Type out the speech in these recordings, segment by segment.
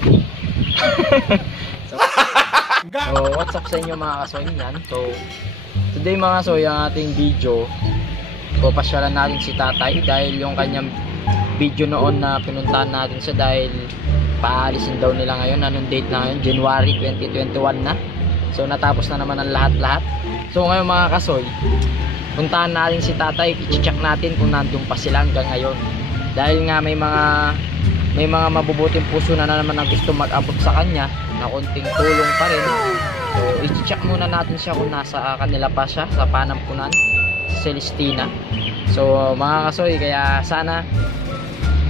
So what's up sa inyo mga kasoy yan. So today mga kasoy, ang ating video, papasyalan natin si tatay dahil yung kanyang video noon na pinuntahan natin siya dahil paalisin daw nila ngayon. Anong date na ngayon? January 2021 na. So natapos na naman ang lahat-lahat. So ngayon mga kasoy, puntahan natin si tatay, i-check natin kung nandun pa sila hanggang ngayon. Dahil nga may mga mabubuting puso na naman na gusto mag-abot sa kanya na konting tulong pa rin. So i-check muna natin siya kung nasa kanila pa siya sa Panampunan, Celestina. So mga kasoy, kaya sana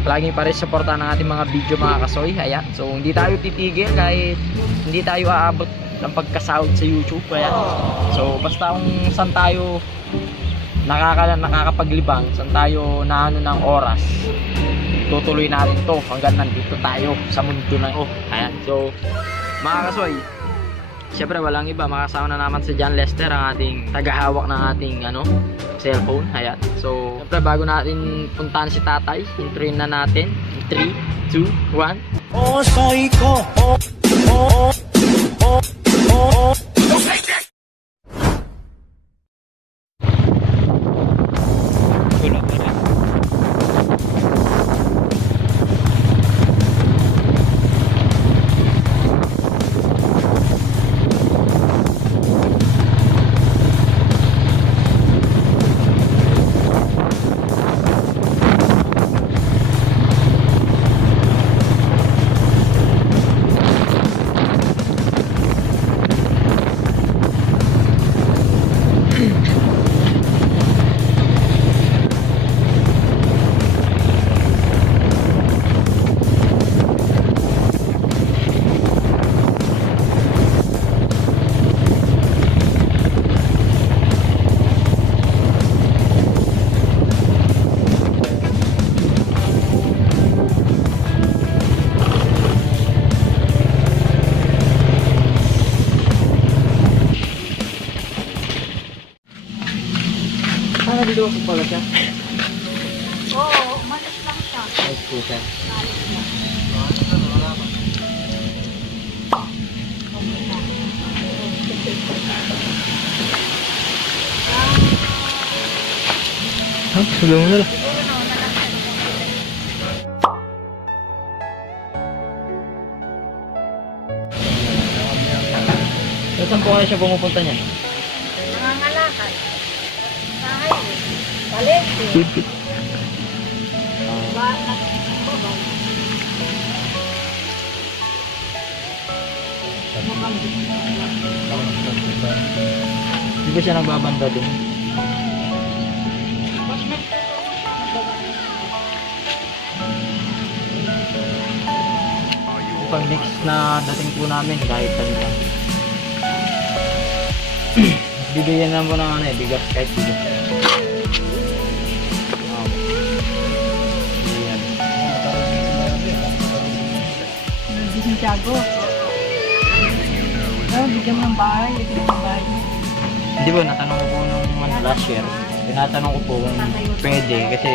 palagi pa rin supportahan ng ating mga video mga kasoy. Ayan. So hindi tayo titigil kahit hindi tayo aabot ng pagkasahod sa YouTube. Ayan. So basta kung saan tayo nakakapaglibang, saan tayo na ano ng oras, tutuloy natin to hanggang nandito tayo sa mundo na ayan. So mga kasoy, syempre walang iba, makasama na naman si John Lester, ang ating tagahawak ng ating cellphone. Ayan. So syempre bago natin puntahan si tatay, introin na natin. 3, 2, 1. Oh sorry ko. Dito ako pala siya. Oo, malis lang siya. Malis po siya. Malis lang. Sulong na lang. Saan po kaya siya pumupunta niya? Nangangalakad. Palengke. Di ba siya nagbabanda din? Pag next na dating po namin kahit ano lang. Bibigyan lang po ng bigas kahit bigas. Santiago. Bigyan mo ng bahay. Hindi ba, natanong ko po nung last year. Tinatanong ko po kung pwede kasi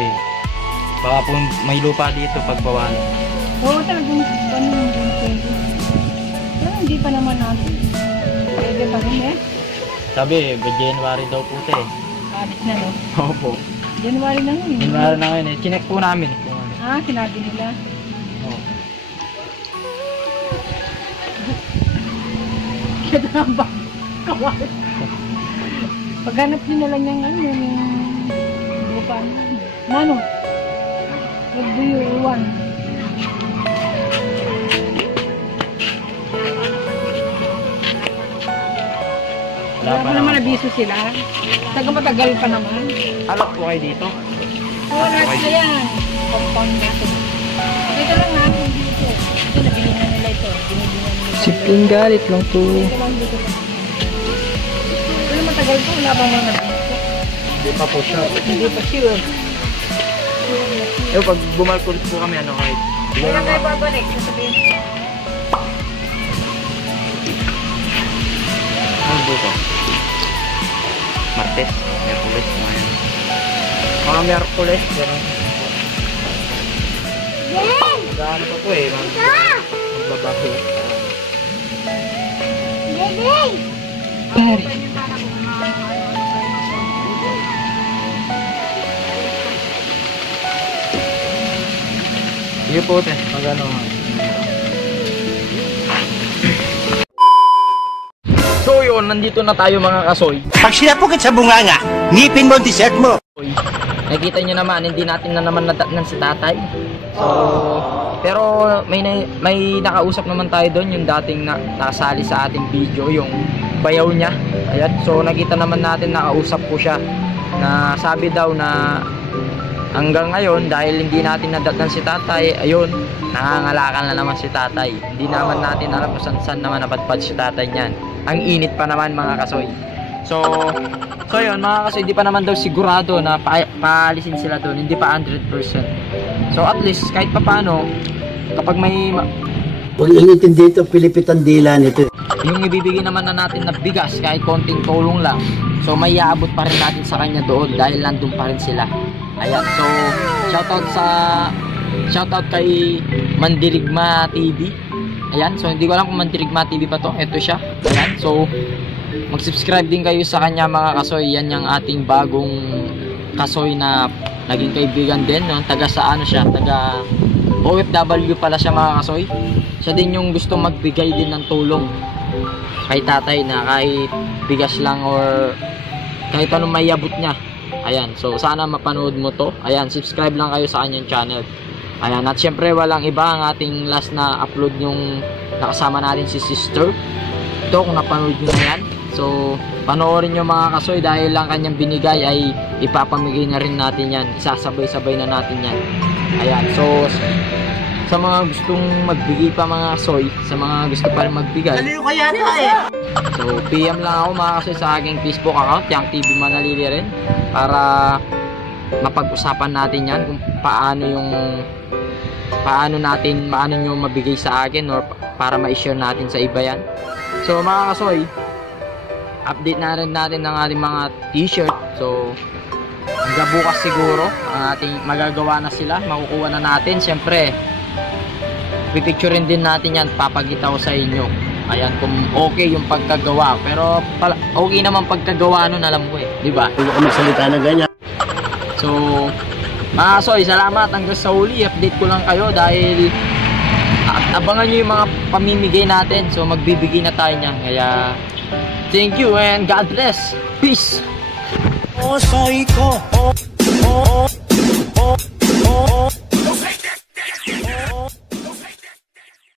baka po may lupa dito pagbawalan. Oo, talagang ganun yung pwede. Pero hindi pa naman natin. Pwede pa rin Sabi, January daw po ito Alis na no? Opo. January na ngayon. January na ngayon Chinek po namin sinabi nila. Ba? Kawal. Paghanap din na lang yung yung lupa Nano? What do you want? Wala pa naman nabiso sila. Taga-matagal pa naman. Alak po kayo dito? Oo, lahat na yan. Compound natin. Dito lang natin dito. Ito, nabili na nila ito. Simpleng galit lang to. Pero matagal po, wala bang mga nabito? Hindi pa po siya. Hindi pa sure. Pag bumalkulit po kami, kahit Hindi na kayo babalik, sasabihin. Ano buko? Martes, Merkules, mga Merkules, gano'n. Gano'n pa po magbabago Sige po, te. Magano. So yun, nandito na tayo mga kasoy. Pag sinapukit sa bunganga, ngipin mo ang t-shirt mo. Nakikita nyo naman, hindi natin na naman nadatnan si tatay. So, pero may nakausap naman tayo doon, yung dating nakasali sa ating video, yung bayaw niya. Ayan, so nakita naman natin, nakausap ko siya na sabi daw na hanggang ngayon, dahil hindi natin nadatnan si tatay, ayun, nangangalakan na naman si tatay. Hindi naman natin alam kung saan naman napadpad si tatay niyan. Ang init pa naman mga kasoy. So yun mga kasoy, hindi pa naman daw sigurado na paalisin sila doon, hindi pa 100%. So at least kahit papaano, kapag may Huwag ingitin dito, pilipitan dila nito. yung ibibigay naman na natin na bigas, kahit konting tulong lang, so may iaabot pa rin natin sa kanya doon dahil nandun pa rin sila. Ayan, so shoutout kay Mandirigma TV. Ayan, so hindi ko alam kung Mandirigma TV pa to. Ito siya. Ayan, so mag-subscribe din kayo sa kanya mga kasoy. Yan yung ating bagong kasoy na naging kaibigan din, no? Taga sa ano siya, taga OFW pala siya mga kasoy. Siya din yung gusto magbigay din ng tulong kay tatay na kahit bigas lang or kahit anong maiabot niya. Ayan, so sana mapanood mo to. Ayan, subscribe lang kayo sa kanyang channel. Ayan, at syempre walang iba ang ating last na upload yung nakasama natin si sister. Ito kung napanood nyo na yan. So, panoorin nyo mga kasoy dahil lang kanyang binigay ay ipapamigay na rin natin yan. Isasabay-sabay na natin yan. Ayan, so sa mga gustong magbigay pa mga kasoy, sa mga gusto pa rin magbigay, so PM lang ako mga kasoy sa aking Facebook account, Yang TV Manalili rin, para mapag-usapan natin yan kung paano nyo mabigay sa akin or para ma-share natin sa iba yan. So mga kasoy, update na rin natin ng ating mga t-shirt. So hanggang bukas siguro ang ating magagawa na sila, makukuha na natin. Siyempre pipicturein din natin yan, papakita ko sa inyo. Ayan, kung okay yung pagkagawa. Pero okay naman pagkagawa nun, alam ko di ba? Huwag kami salita na ganyan. So mga kasoy, salamat hanggang sa huli. Update ko lang kayo dahil abangan nyo yung mga pamimigay natin. So magbibigay na tayo niyan. Kaya thank you and God bless. Peace. Oh, soy ko. Oh, oh, oh, oh, oh.